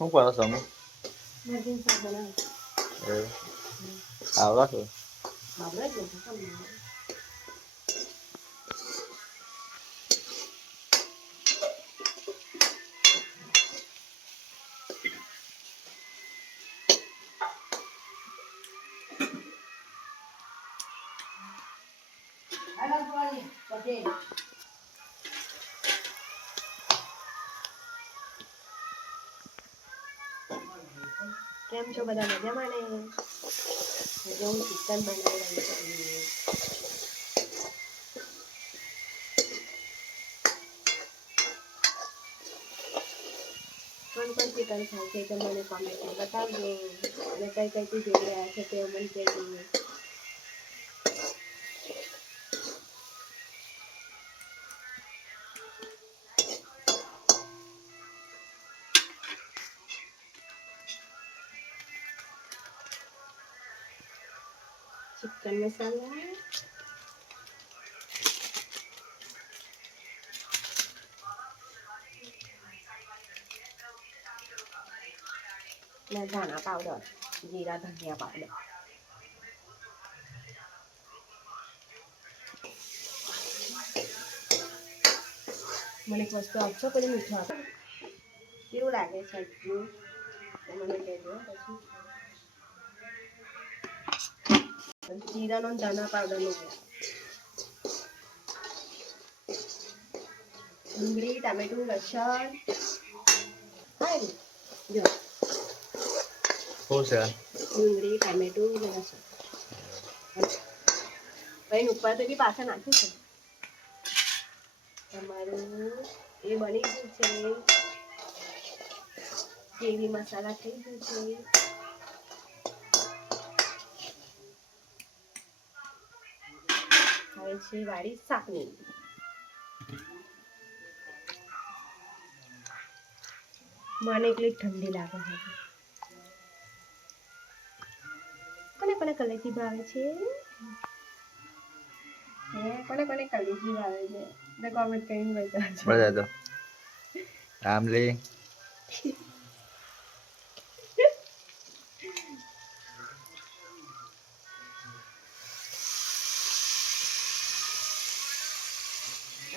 શું કરો છો અમે મરઘીનું શાક બનાવે. આવડા છો આવડે જ ને તો કેમ ના આવડે. હાલો બોલી પટેલ. કેમ છો બધા મજામાં ને? આજે હું ચિકન બનાવી રહી છું. કોણ કોણ ચિકન ખાય છે તો મને કોમેન્ટમાં બતાવજો અને કઈ કઈથી જોઈ રહ્યા છે તે મને કહેજો. ચિકન મસાલા અને ધાણા પાવડર, જીરા ધનિયા પાવડર. મને એક વસ્તુ આપશો પેલી મીઠું આપો કેવું લાગે છે એટલું તો મને કહેજો પછી જીરાનો ધાણા પાવડરનો ડુંગળી ટામેટું લસણ હા જો શું છે ડુંગળી ટામેટું લસણ ભાઈ ઉપર તો બી પાછા નાખ્યું છે. તમારું એ બની ગયું છે. ગ્રેવી મસાલા થઈ ગયું છે. હવે છે વાળી શાકની. મને એકલી ઠંડી લાગે છે. કોને કોને કલેજી ભાવે છે? કોને કોને કલેજી ભાવે છે? તો કોમેન્ટ કરીને બતાવજો. બતાવો આમલી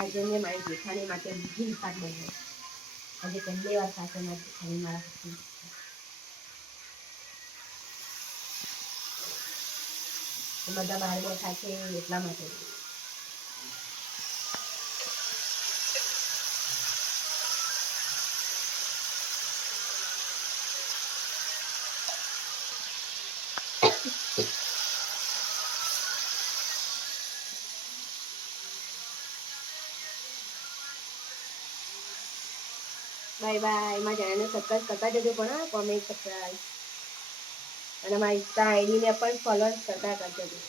આજે મેં મારી જેઠાણી માટે બીજી શાક બનાવ્યું. આજે પહેલી વાર સાથે મારી જેઠાણી મારા હાથની બધા બહાર બેઠા છે એટલા માટે. Bye bye. મારા ચેનલને સબસ્ક્રાઈબ કરતા જજો પણ કોમેન્ટ સબસ્ક્રાઈબ અને મારી ઇન્સ્ટા આઈડીને પણ ફોલો કરતા કરજો.